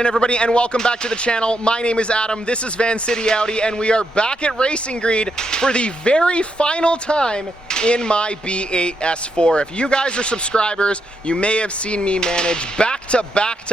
morning, everybody, and welcome back to the channel. My name is Adam, this is Vancity Audi, and we are back at Racing Greed for the very final time in my B8 S4. If you guys are subscribers, you may have seen me manage back-to-back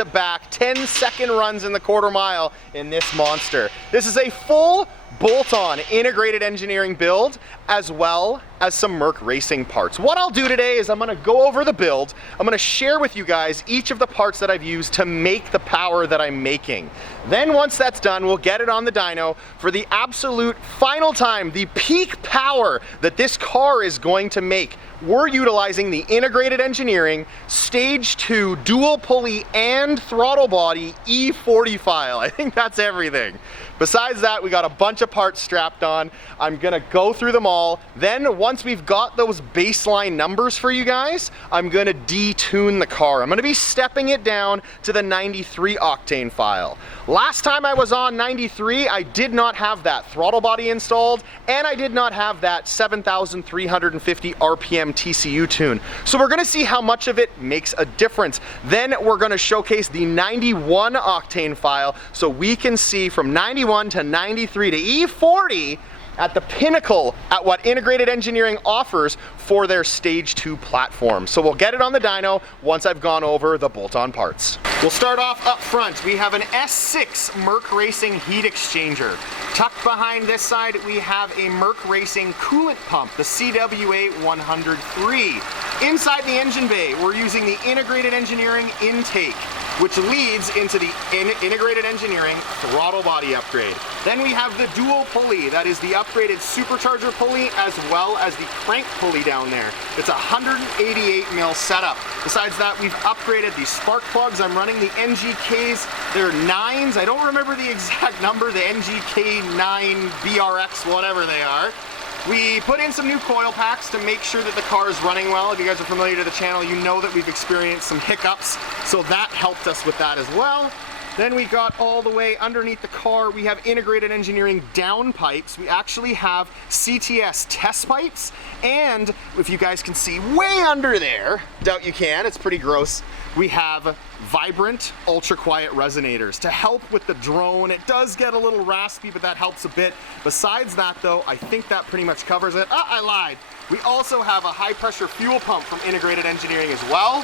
10-second runs in the quarter mile in this monster. This is a full bolt-on integrated engineering build, as well as some Merc racing parts. What I'll do today is I'm gonna go over the build. I'm gonna share with you guys each of the parts that I've used to make the power that I'm making. Then once that's done, we'll get it on the dyno for the absolute final time, the peak power that this car is going to make. We're utilizing the integrated engineering, stage 2, dual pulley and throttle body E40 file. I think that's everything. Besides that, we got a bunch of parts strapped on. I'm gonna go through them all. Then once we've got those baseline numbers for you guys, I'm gonna detune the car. I'm gonna be stepping it down to the 93 octane file. Last time I was on 93, I did not have that throttle body installed, and I did not have that 7,350 RPM TCU tune. So we're gonna see how much of it makes a difference. Then we're gonna showcase the 91 octane file so we can see from 91 to 93 to E40 at the pinnacle at what integrated engineering offers for their stage 2 platform. So we'll get it on the dyno once I've gone over the bolt-on parts. We'll start off up front. We have an S6 Merc Racing heat exchanger. Tucked behind this side, we have a Merc Racing coolant pump, the CWA 103. Inside the engine bay, we're using the integrated engineering intake, which leads into the integrated engineering throttle body upgrade. Then we have the dual pulley, that is the upgraded supercharger pulley as well as the crank pulley down there. It's a 188 mil setup. Besides that, we've upgraded the spark plugs. I'm running the NGKs, they're 9s. I don't remember the exact number, the NGK9 BRX, whatever they are. We put in some new coil packs to make sure that the car is running well. If you guys are familiar to the channel, you know that we've experienced some hiccups, so that helped us with that as well. Then we got all the way underneath the car, we have integrated engineering down pipes. We actually have CTS test pipes, and if you guys can see way under there, doubt you can, it's pretty gross, we have vibrant, ultra quiet resonators to help with the drone. It does get a little raspy, but that helps a bit. Besides that though, I think that pretty much covers it. I lied. We also have a high pressure fuel pump from integrated engineering as well.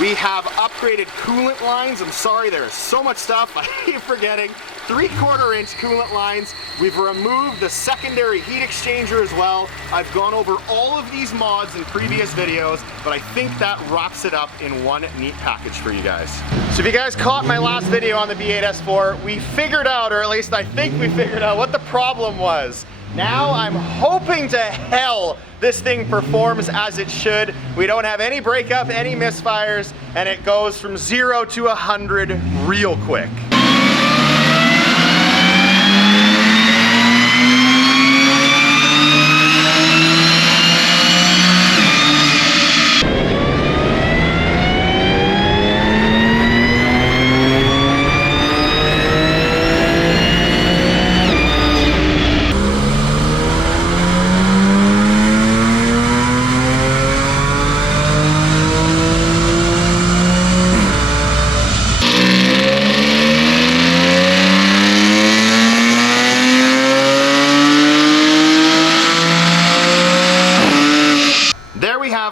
We have upgraded coolant lines. I'm sorry, there is so much stuff, I keep forgetting. 3/4 inch coolant lines. We've removed the secondary heat exchanger as well. I've gone over all of these mods in previous videos, but I think that wraps it up in one neat package for you guys. So if you guys caught my last video on the B8 S4, we figured out, or at least I think we figured out what the problem was. Now I'm hoping to hell this thing performs as it should. We don't have any breakup, any misfires, and it goes from 0 to 100 real quick.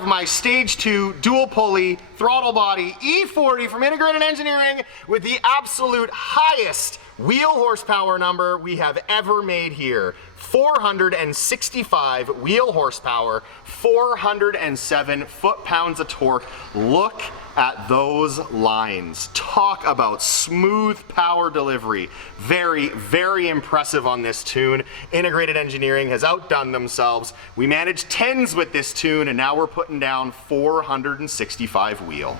My stage 2 dual pulley throttle body E40 from integrated engineering with the absolute highest wheel horsepower number we have ever made here. 465 wheel horsepower, 407 foot-pounds of torque. Look at those lines. Talk about smooth power delivery. Very, very impressive on this tune. Integrated engineering has outdone themselves. We managed 10s with this tune, and now we're putting down 465 wheel.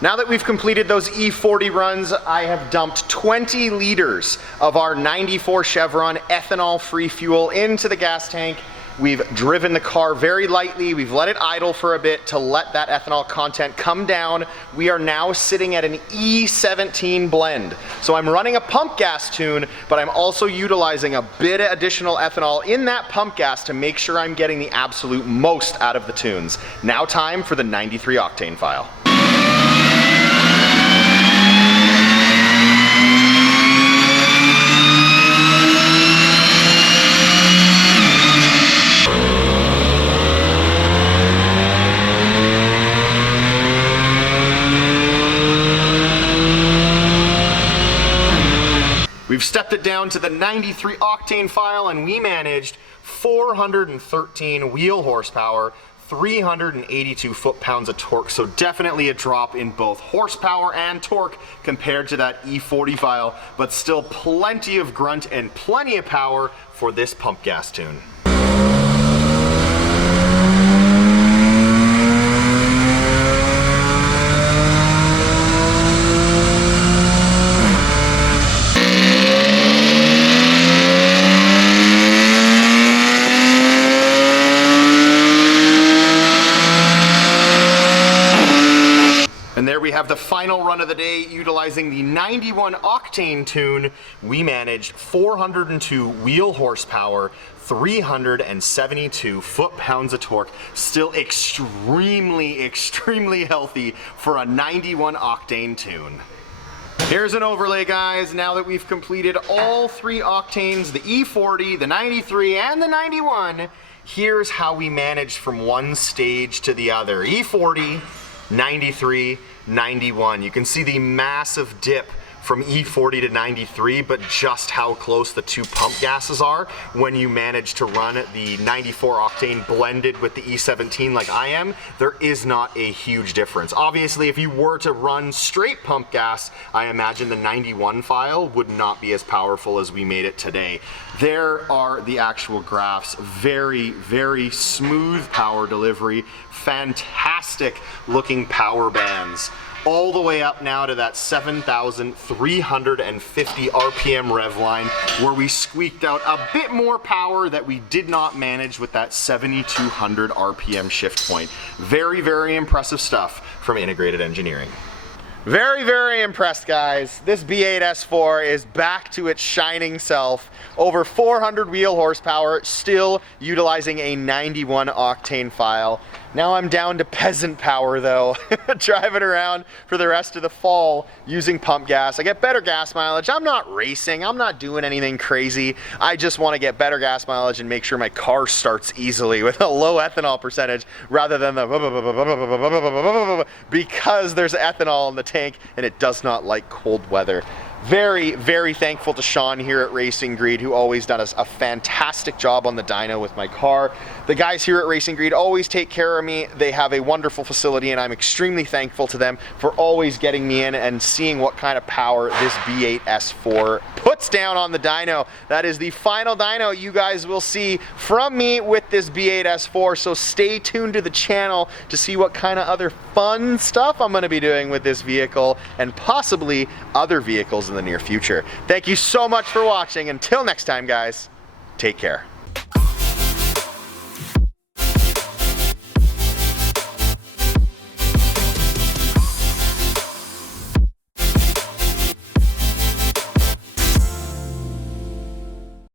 Now that we've completed those E40 runs, I have dumped 20 liters of our 94 Chevron ethanol-free fuel into the gas tank. We've driven the car very lightly. We've let it idle for a bit to let that ethanol content come down. We are now sitting at an E17 blend. So I'm running a pump gas tune, but I'm also utilizing a bit of additional ethanol in that pump gas to make sure I'm getting the absolute most out of the tunes. Now time for the 93 octane file. We've stepped it down to the 93 octane file and we managed 413 wheel horsepower, 382 foot-pounds of torque, so definitely a drop in both horsepower and torque compared to that E40 file, but still plenty of grunt and plenty of power for this pump gas tune. And there we have the final run of the day utilizing the 91 octane tune. We managed 402 wheel horsepower, 372 foot-pounds of torque, still extremely healthy for a 91 octane tune. Here's an overlay, guys. Now that we've completed all 3 octanes, the E40, the 93, and the 91, here's how we managed from one stage to the other. E40, 93, 91. You can see the massive dip from E40 to 93, but just how close the 2 pump gases are when you manage to run the 94 octane blended with the E17 like I am. There is not a huge difference. Obviously, if you were to run straight pump gas, I imagine the 91 file would not be as powerful as we made it today. There are the actual graphs. Very smooth power delivery, fantastic looking power bands, all the way up now to that 7,350 RPM rev line, where we squeaked out a bit more power that we did not manage with that 7,200 RPM shift point. Very impressive stuff from Integrated Engineering. Very impressed, guys. This B8 S4 is back to its shining self. Over 400 wheel horsepower, still utilizing a 91 octane file. Now I'm down to peasant power though, driving around for the rest of the fall using pump gas. I get better gas mileage. I'm not racing, I'm not doing anything crazy. I just want to get better gas mileage and make sure my car starts easily with a low ethanol percentage rather than the because there's ethanol in the tank and it does not like cold weather. Very thankful to Sean here at Racing Greed, who always does a fantastic job on the dyno with my car. The guys here at Racing Greed always take care of me. They have a wonderful facility and I'm extremely thankful to them for always getting me in and seeing what kind of power this B8 S4 puts down on the dyno. That is the final dyno you guys will see from me with this B8 S4, so stay tuned to the channel to see what kind of other fun stuff I'm going to be doing with this vehicle and possibly other vehicles in the near future. Thank you so much for watching. Until next time, guys, take care.